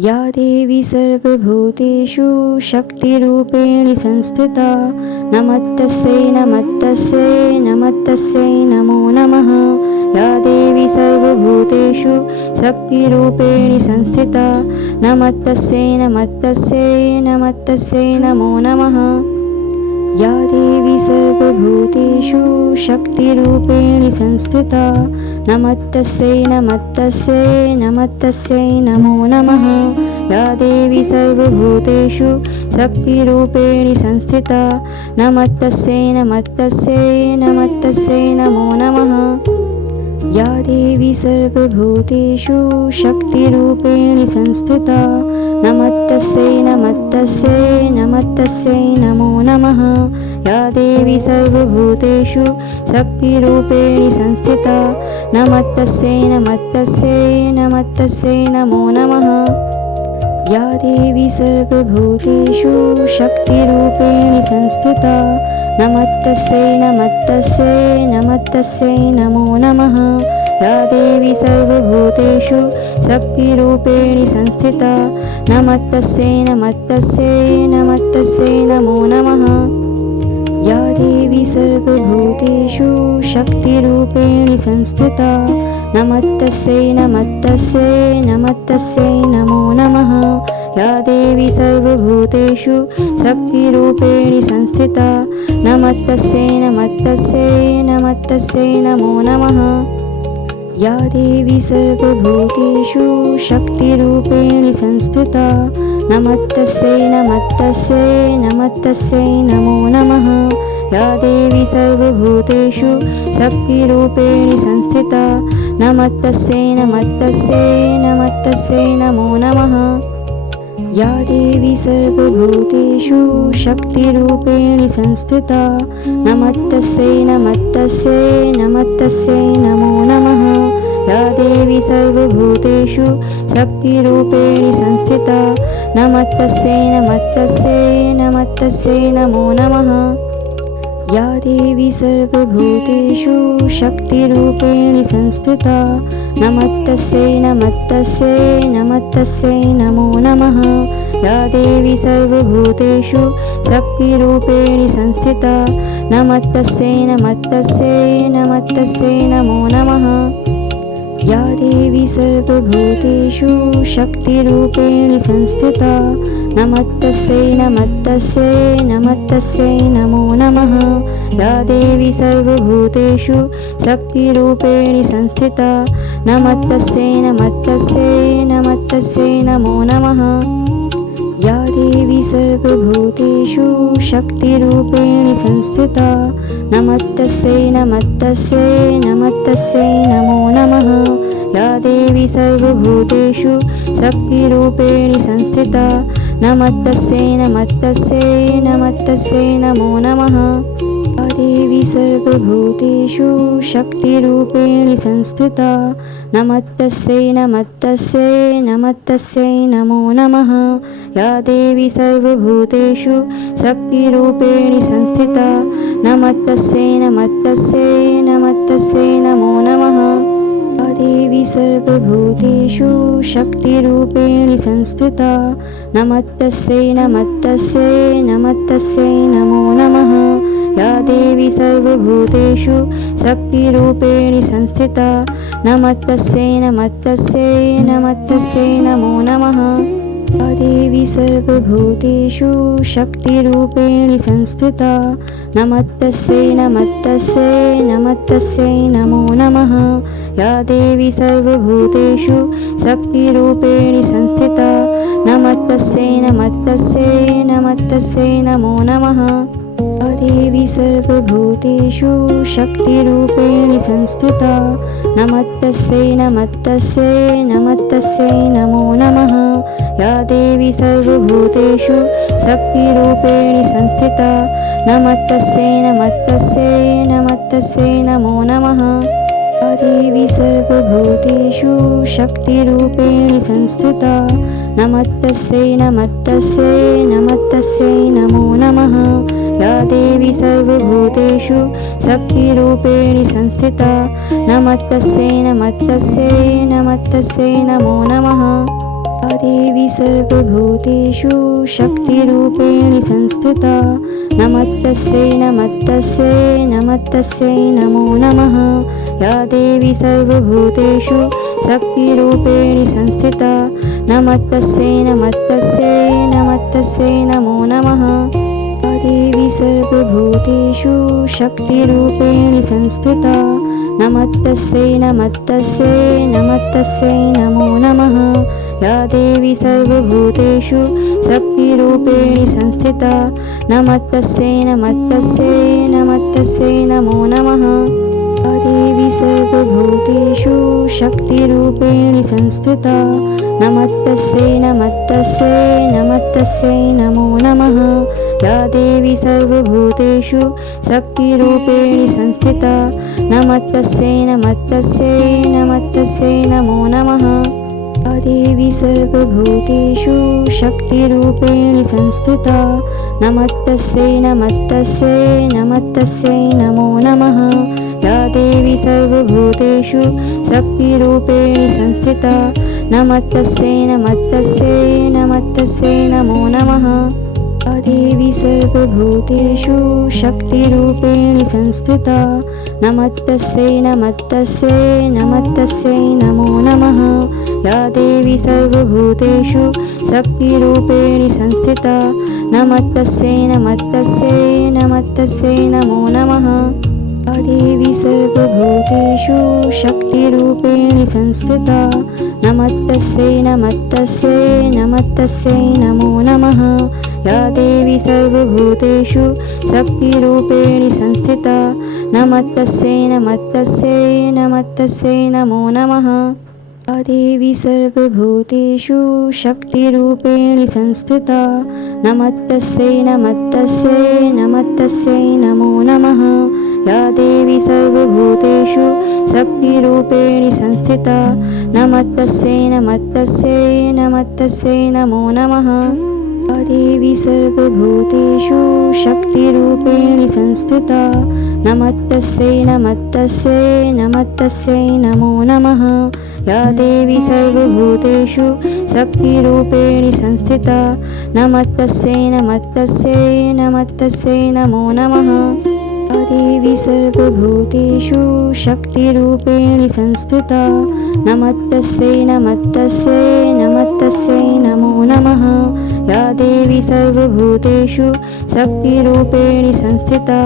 या देवी सर्वभूतेषु शक्तिरूपेण संस्थिता नमस्तस्यै नमस्तस्यै नमस्तस्यै नमो नमः। या देवी सर्वभूतेषु शक्तिरूपेण संस्थिता नमस्तस्यै नमस्तस्यै नमस्तस्यै नमो नमः। या देवी सर्वभूतेषु शक्तिरूपेण संस्थिता नमस्तस्यै नमस्तस्यै नमस्तस्यै नमो नमः। या देवी सर्वभूतेषु शक्तिरूपेण संस्थिता नमस्तस्यै नमस्तस्यै नमस्तस्यै नमो नमः। या देवी सर्वभूतेषु शक्तिरूपेण संस्थिता नमस्तस्यै नमस्तस्यै नमस्तस्यै नमो नमः। या देवी सर्वभूतेषु शक्तिरूपेण संस्थिता नमस्तस्यै नमस्तस्यै नमस्तस्यै नमो नमः। या देवी सर्वभूतेषु शक्तिरूपेण संस्थिता नमस्तस्यै नमस्तस्यै नमस्तस्यै नमो नमः। या देवी सर्वभूतेषु शक्तिरूपेण संस्थिता नमस्तस्यै नमस्तस्यै नमस्तस्यै नमो नमः। या देवी सर्वभूतेषु शक्तिरूपेण संस्थिता नमस्तस्यै नमस्तस्यै नमस्तस्यै नमो नमः। या देवी सर्वभूतेषु शक्तिरूपेण संस्थिता नमस्तस्यै नमस्तस्यै नमस्तस्यै नमो नमः। या देवी सर्वभूतेषु शक्तिरूपेण संस्थिता नमस्तस्यै नमस्तस्यै नमस्तस्यै नमो नमः। या देवी सर्वभूतेषु शक्तिरूपेण संस्थिता नमस्तस्यै नमस्तस्यै नमस्तस्यै नमो नमः। या देवी सर्वभूतेषु शक्तिरूपेण संस्थिता नमस्तस्यै नमस्तस्यै नमस्तस्यै नमो नमः। या देवी सर्वभूतेषु शक्तिरूपेण संस्थिता नमस्तस्यै नमस्तस्यै नमस्तस्यै नमो नमः। या देवी सर्वभूतेषु शक्तिरूपेण संस्थिता नमस्तस्यै नमस्तस्यै नमस्तस्यै नमो नमः। या देवी सर्वभूतेषु शक्तिरूपेण संस्थिता नमस्तस्यै नमस्तस्यै नमस्तस्यै नमो नमः। या देवी सर्वभूतेषु शक्तिरूपेण संस्थिता नमस्तस्यै नमस्तस्यै नमस्तस्यै नमो नमः। या देवी सर्वभूतेषु शक्तिरूपेण संस्थिता नमस्तस्यै नमस्तस्यै नमस्तस्यै नमो नमः। या देवी सर्वभूतेषु शक्तिरूपेण संस्थिता नमस्तस्यै नमस्तस्यै नमस्तस्यै नमो नमः। या देवी सर्वभूतेषु शक्तिरूपेण संस्थिता नमस्तस्यै नमस्तस्यै नमस्तस्यै नमो नमः। या देवी सर्वभूतेषु शक्तिरूपेण संस्थिता नमस्तस्यै नमस्तस्यै नमस्तस्यै नमो नमः। या देवी सर्वभूतेषु शक्तिरूपेण संस्थिता नमस्तस्यै नमस्तस्यै नमस्तस्यै नमो नमः। या देवी सर्वभूतेषु शक्तिरूपेण संस्थिता नमस्तस्यै नमस्तस्यै नमस्तस्यै नमो नमः। या देवी सर्वभूतेषु शक्तिरूपेण संस्थिता नमस्तस्यै नमस्तस्यै नमस्तस्यै नमो नमः। या देवी सर्वभूतेषु शक्तिरूपेण संस्थिता नमस्तस्यै नमस्तस्यै नमस्तस्यै नमो नमः। या देवी सर्वभूतेषु शक्तिरूपेण संस्थिता नमस्तस्यै नमस्तस्यै नमस्तस्यै नमो नमः। या देवी सर्वभूतेषु शक्तिरूपेण संस्थिता नमस्तस्यै नमस्तस्यै नमस्तस्यै नमो नमः। या देवी सर्वभूतेषु शक्तिरूपेण संस्थिता नमस्तस्यै नमस्तस्यै नमस्तस्यै नमो नमः। या देवी सर्वभूतेषु शक्तिरूपेण संस्थिता नमस्तस्यै नमस्तस्यै नमस्तस्यै नमो नमः। या देवी सर्वभूतेषु शक्तिरूपेण संस्थिता नमस्तस्यै नमस्तस्यै नमस्तस्यै नमो नमः। या देवी सर्वभूतेषु शक्तिरूपेण संस्थिता नमस्तस्यै नमस्तस्यै नमस्तस्यै नमो नमः। या देवी सर्वभूतेषु शक्तिरूपेण संस्थिता नमस्तस्यै नमस्तस्यै नमस्तस्यै नमो नमः। या देवी सर्वभूतेषु शक्तिरूपेण संस्थिता नमस्तस्यै नमस्तस्यै नमस्तस्यै नमो नमः। या देवी सर्वभूतेषु शक्तिरूपेण संस्थिता नमस्तस्यै नमस्तस्यै नमस्तस्यै नमो नमः। या देवी सर्वभूतेषु शक्तिरूपेण संस्थिता नमस्तस्यै नमस्तस्यै नमस्तस्यै नमो नमः। या देवी सर्वभूतेषु शक्तिरूपेण संस्थिता नमस्तस्यै नमस्तस्यै नमस्तस्यै नमो नमः। या देवी सर्वभूतेषु शक्तिरूपेण संस्थिता नमस्तस्यै नमस्तस्यै नमस्तस्यै नमो नमः। या देवी सर्वभूतेषु शक्तिरूपेण संस्थिता नमस्तस्यै नमस्तस्यै नमस्तस्यै नमो नमः। या देवी सर्वभूतेषु शक्तिरूपेण संस्थिता नमस्तस्यै नमस्तस्यै नमस्तस्यै नमो नमः। या देवी सर्वभूतेषु शक्तिरूपेण संस्थिता नमस्तस्यै नमस्तस्यै नमस्तस्यै नमो नमः। या देवी सर्वभूतेषु शक्तिरूपेण संस्थिता नमस्तस्यै नमस्तस्यै नमस्तस्यै नमो नमः। या देवी सर्वभूतेषु शक्तिरूपेण संस्थिता नमस्तस्यै नमस्तस्यै नमस्तस्यै नमो नमः। या देवी सर्वभूतेषु शक्तिरूपेण संस्थिता नमस्तस्यै नमस्तस्यै नमस्तस्यै नमो नमः। या देवी सर्वभूतेषु शक्तिरूपेण संस्थिता नमस्तस्यै नमस्तस्यै नमस्तस्यै नमो नमः। या देवी सर्वभूतेषु शक्तिरूपेण संस्थिता नमस्तस्यै नमस्तस्यै नमस्तस्यै नमो नमः। या देवी सर्वभूतेषु शक्तिरूपेण संस्थिता नमस्तस्यै नमस्तस्यै नमस्तस्यै नमो नमः। या देवी सर्वभूतेषु शक्तिरूपेण संस्थिता नमस्तस्यै नमस्तस्यै नमस्तस्यै नमो नमः। या देवी सर्वभूतेषु शक्तिरूपेण संस्थिता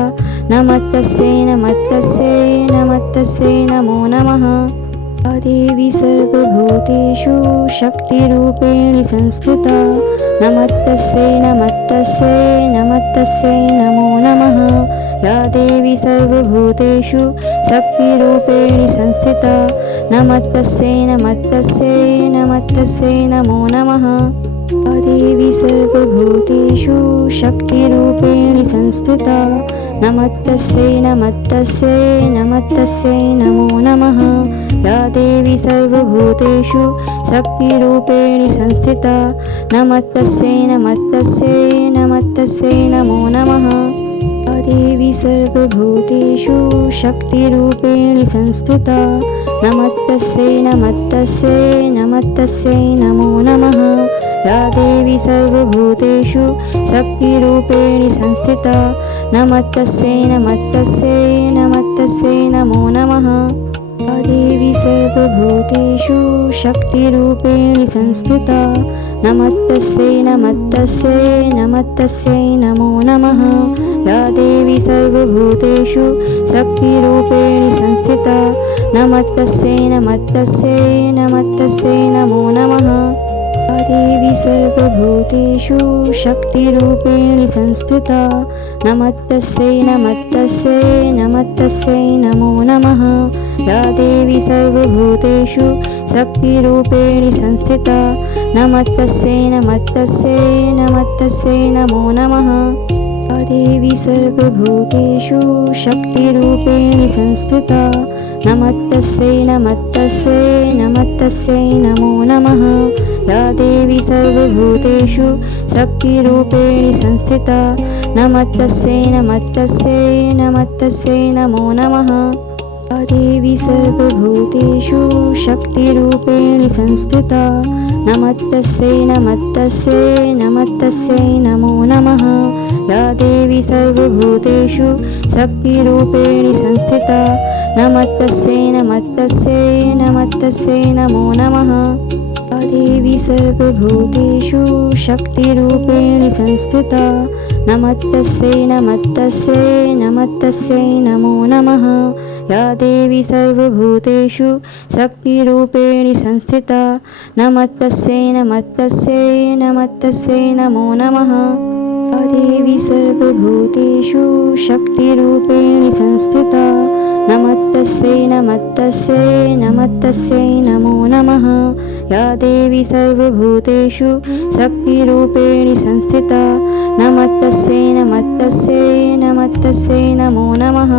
नमस्तस्यै नमस्तस्यै नमस्तस्यै नमो नमः। या देवी सर्वभूतेषु शक्तिरूपेण संस्थिता नमस्तस्यै नमस्तस्यै नमस्तस्यै नमो नमः। या देवी सर्वभूतेषु शक्तिरूपेण संस्थिता नमस्तस्यै नमस्तस्यै नमस्तस्यै नमो नमः। या देवी सर्वभूतेषु शक्तिरूपेण संस्थिता नमस्तस्यै नमस्तस्यै नमस्तस्यै नमो नमः। या देवी सर्वभूतेषु शक्तिरूपेण संस्थिता नमस्तस्यै नमस्तस्यै नमस्तस्यै नमो नमः। या देवी सर्वभूतेषु शक्तिरूपेण संस्थिता नमस्तस्यै नमस्तस्यै नमस्तस्यै नमो नमः। या देवी सर्वभूतेषु शक्तिरूपेण संस्थिता नमस्तस्यै नमस्तस्यै नमस्तस्यै नमो नमः। या देवी सर्वभूतेषु शक्तिरूपेण संस्थिता नमस्तस्यै नमस्तस्यै नमस्तस्यै नमो नमः। या देवी सर्वभूतेषु शक्तिरूपेण संस्थिता नमस्तस्यै नमस्तस्यै नमस्तस्यै नमो नमः। या देवी सर्वभूतेषु शक्तिरूपेण संस्थिता नमस्तस्यै नमस्तस्यै नमस्तस्यै नमो नमः। या देवी सर्वभूतेषु शक्तिरूपेण संस्थिता नमस्तस्यै नमस्तस्यै नमस्तस्यै नमो नमः। या देवी सर्वभूतेषु शक्तिरूपेण संस्थिता नमस्तस्यै नमस्तस्यै नमस्तस्यै नमो नमः। या देवी सर्वभूतेषु शक्तिरूपेण संस्थिता नमस्तस्यै नमस्तस्यै नमस्तस्यै नमो नमः। या देवी सर्वभूतेषु शक्तिरूपेण संस्थिता नमस्तस्यै नमस्तस्यै नमस्तस्यै नमो नमः। या देवी सर्वभूतेषु शक्तिरूपेण संस्थिता नमस्तस्यै नमस्तस्यै नमस्तस्यै नमो नमः। या देवी सर्वभूतेषु शक्तिरूपेण संस्थिता नमस्तस्यै नमस्तस्यै नमस्तस्यै नमो नमः। या देवी सर्वभूतेषु शक्तिरूपेण संस्थिता नमस्तस्यै नमस्तस्यै नमस्तस्यै नमो नमः। या देवी सर्वभूतेषु शक्तिरूपेण संस्थिता नमस्तस्यै नमस्तस्यै नमस्तस्यै नमो नमः। या देवी सर्वभूतेषु शक्तिरूपेण संस्थिता नमस्तस्यै नमस्तस्यै नमस्तस्यै नमो नमः।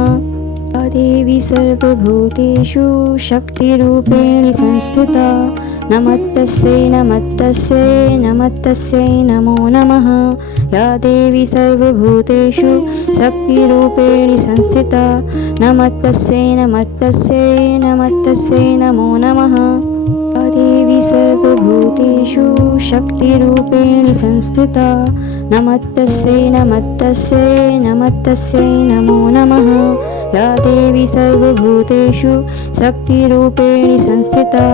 या देवी सर्वभूतेषु शक्तिरूपेण संस्थिता नमस्तस्यै नमस्तस्यै नमस्तस्यै नमो नमः। या देवी सर्वभूतेषु शक्तिरूपेण संस्थिता नमस्तस्यै नमस्तस्यै नमस्तस्यै नमो नमः। या देवी सर्वभूतेषु शक्तिरूपेण संस्थिता नमस्तस्यै नमस्तस्यै नमस्तस्यै नमो नमः। या देवी सर्वभूतेषु शक्तिरूपेण संस्थिता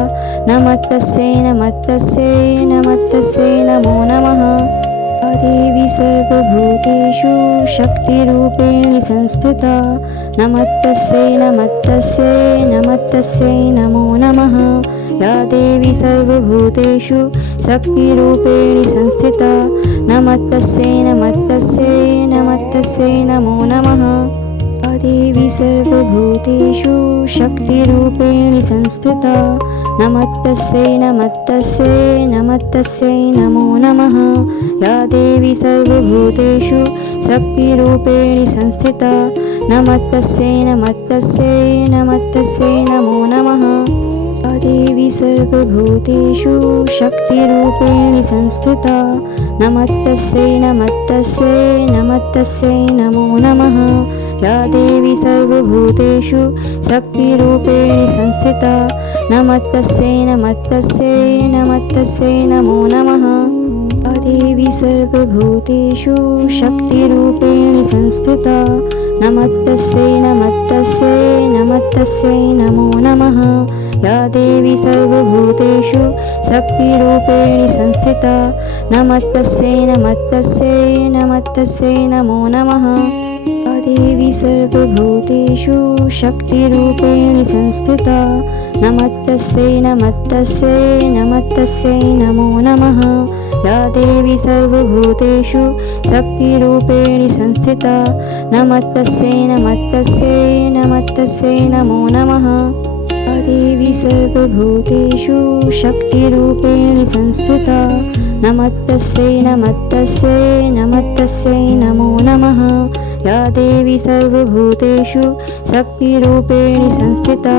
नमस्तस्यै नमस्तस्यै नमस्तस्यै नमो नमः। या देवी सर्वभूतेषु शक्तिरूपेण संस्थिता नमस्तस्यै नमस्तस्यै नमस्तस्यै नमो नमः। या देवी सर्वभूतेषु शक्तिरूपेण संस्थिता नमस्तस्यै नमस्तस्यै नमस्तस्यै नमो नमः। या देवी सर्वभूतेषु शक्तिरूपेण संस्थिता नमस्तस्यै नमस्तस्यै नमस्तस्यै नमो नमः। या देवी सर्वभूतेषु शक्तिरूपेण संस्थिता नमस्तस्यै नमस्तस्यै नमस्तस्यै नमो नमः। या देवी सर्वभूतेषु शक्तिरूपेण संस्थिता नमस्तस्यै नमस्तस्यै नमस्तस्यै नमो नमः। या देवी सर्वभूतेषु शक्तिरूपेण संस्थिता नमस्तस्यै नमस्तस्यै नमस्तस्यै नमो नमः। या देवी सर्वभूतेषु शक्तिरूपेण संस्थिता नमस्तस्यै नमस्तस्यै नमस्तस्यै नमो नमः। या देवी सर्वभूतेषु शक्तिरूपेण संस्थिता नमस्तस्यै नमस्तस्यै नमस्तस्यै नमो नमः। या देवी सर्वभूतेषु शक्तिरूपेण संस्थिता नमस्तस्यै नमस्तस्यै नमस्तस्यै नमो नमः। या देवी सर्वभूतेषु शक्तिरूपेण संस्थिता नमस्तस्यै नमस्तस्यै नमस्तस्यै नमो नमः। या देवी सर्वभूतेषु शक्तिरूपेण संस्थिता नमस्तस्यै नमस्तस्यै नमस्तस्यै नमो नमः। या देवी सर्वभूतेषु शक्तिरूपेण संस्थिता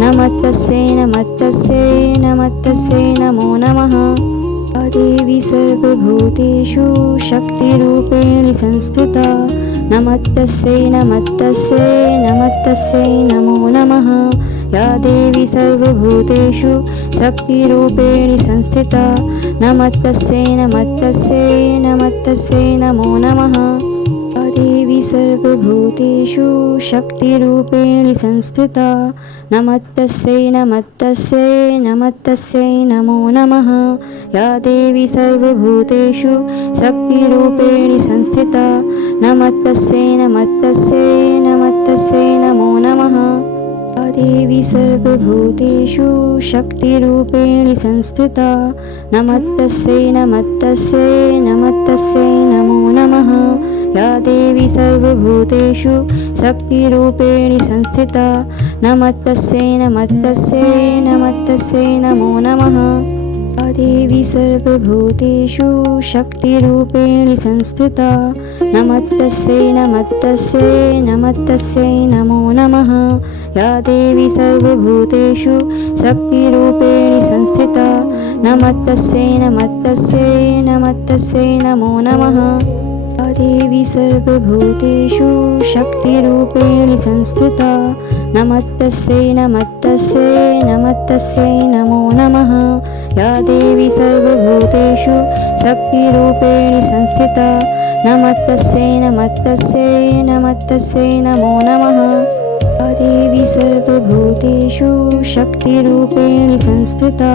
नमस्तस्यै नमस्तस्यै नमस्तस्यै नमो नमः। या देवी सर्वभूतेषु शक्तिरूपेण संस्थिता नमस्तस्यै नमस्तस्यै नमस्तस्यै नमो नमः। या देवी सर्वभूतेषु शक्तिरूपेण संस्थिता नमस्तस्यै नमस्तस्यै नमस्तस्यै नमो नमः। या देवी सर्वभूतेषु शक्तिरूपेण संस्थिता नमस्तस्यै नमस्तस्यै नमस्तस्यै नमो नमः। या देवी सर्वभूतेषु शक्तिरूपेण संस्थिता नमस्तस्यै नमस्तस्यै नमस्तस्यै नमो नमः। या देवी सर्वभूतेषु शक्तिरूपेण संस्थिता नमस्तस्यै नमस्तस्यै नमस्तस्यै नमो नमः। या देवी सर्वभूतेषु शक्तिरूपेण संस्थिता नमस्तस्यै नमस्तस्यै नमस्तस्यै नमो नमः। या देवी सर्वभूतेषु शक्तिरूपेण संस्थिता नमस्तस्यै नमस्तस्यै नमस्तस्यै नमो नमः। या देवी सर्वभूतेषु शक्तिरूपेण संस्थिता नमस्तस्यै नमस्तस्यै नमस्तस्यै नमो नमः। या देवी सर्वभूतेषु शक्तिरूपेण संस्थिता नमस्तस्यै नमस्तस्यै नमस्तस्यै नमो नमः। या देवी सर्वभूतेषु शक्तिरूपेण संस्थिता नमस्तस्यै नमस्तस्यै नमस्तस्यै नमो नमः। या देवी सर्वभूतेषु शक्तिरूपेण संस्थिता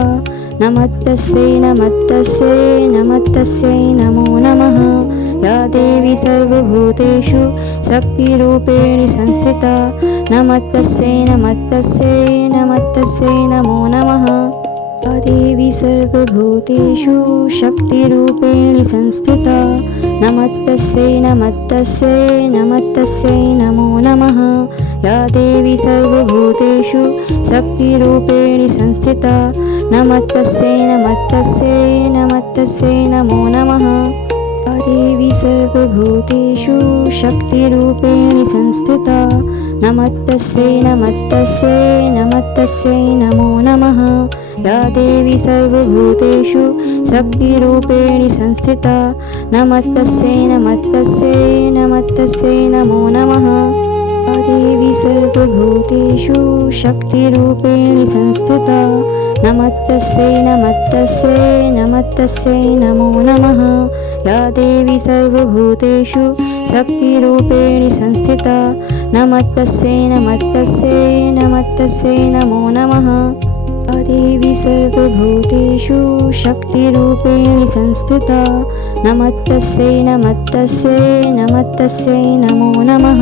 नमस्तस्यै नमस्तस्यै नमस्तस्यै नमो नमः। या देवी सर्वभूतेषु शक्तिरूपेण संस्थिता नमस्तस्यै नमस्तस्यै नमस्तस्यै नमो नमः। या देवी सर्वभूतेषु शक्तिरूपेण संस्थिता नमस्तस्यै नमस्तस्यै नमस्तस्यै नमो नमः। या देवी सर्वभूतेषु शक्तिरूपेण संस्थिता नमस्तस्यै नमस्तस्यै नमस्तस्यै नमो नमः। या देवी सर्वभूतेषु शक्तिरूपेण संस्थिता नमस्तस्यै नमस्तस्यै नमस्तस्यै नमो नमः। या देवी सर्वभूतेषु शक्तिरूपेण संस्थिता नमस्तस्यै नमस्तस्यै नमस्तस्यै नमो नमः। या देवी सर्वभूतेषु शक्तिरूपेण संस्थिता नमस्तस्यै नमस्तस्यै नमस्तस्यै नमो नमः। या देवी सर्वभूतेषु शक्तिरूपेण संस्थिता नमस्तस्यै नमस्तस्यै नमस्तस्यै नमो नमः। या देवी सर्वभूतेषु शक्तिरूपेण संस्थिता नमस्तस्यै नमस्तस्यै नमस्तस्यै नमो नमः।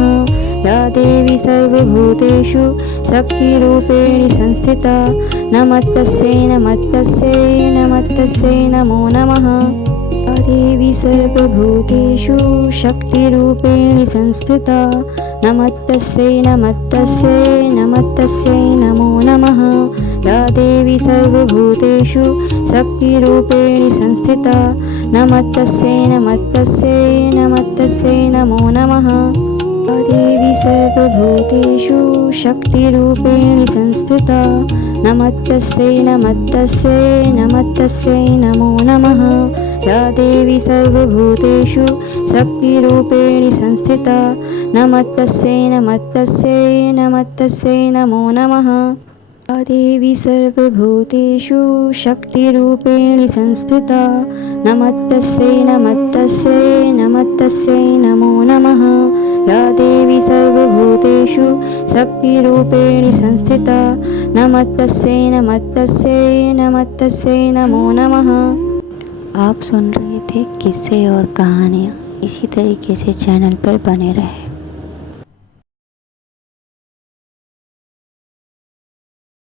या देवी सर्वभूतेषु शक्तिरूपेण संस्थिता नमस्तस्यै नमस्तस्यै नमस्तस्यै नमो नमः। या देवी सर्वभूतेषु शक्तिरूपेण संस्थिता नमस्तस्यै नमस्तस्यै नमस्तस्यै नमो नमः। या देवी सर्वभूतेषु शक्तिरूपेण संस्थिता नमस्तस्यै नमस्तस्यै नमस्तस्यै नमो नमः। या देवी सर्वभूतेषु शक्तिरूपेण संस्थिता नमस्तस्यै नमस्तस्यै नमस्तस्यै नमो नमः। या देवी सर्वभूतेषु शक्तिरूपेण संस्थिता नमस्तस्यै नमस्तस्यै नमस्तस्यै नमो नमः। या देवी सर्वभूतेषु शक्तिरूपेण संस्थिता नमस्तस्यै नमस्तस्यै नमस्तस्यै नमो नमः। या देवी सर्वभूतेषु शक्तिरूपेण संस्थिता नमस्तस्यै नमस्तस्यै नमस्तस्यै नमो नमः। आप सुन रहे थे किस्से और कहानियाँ। इसी तरीके से चैनल पर बने रहें।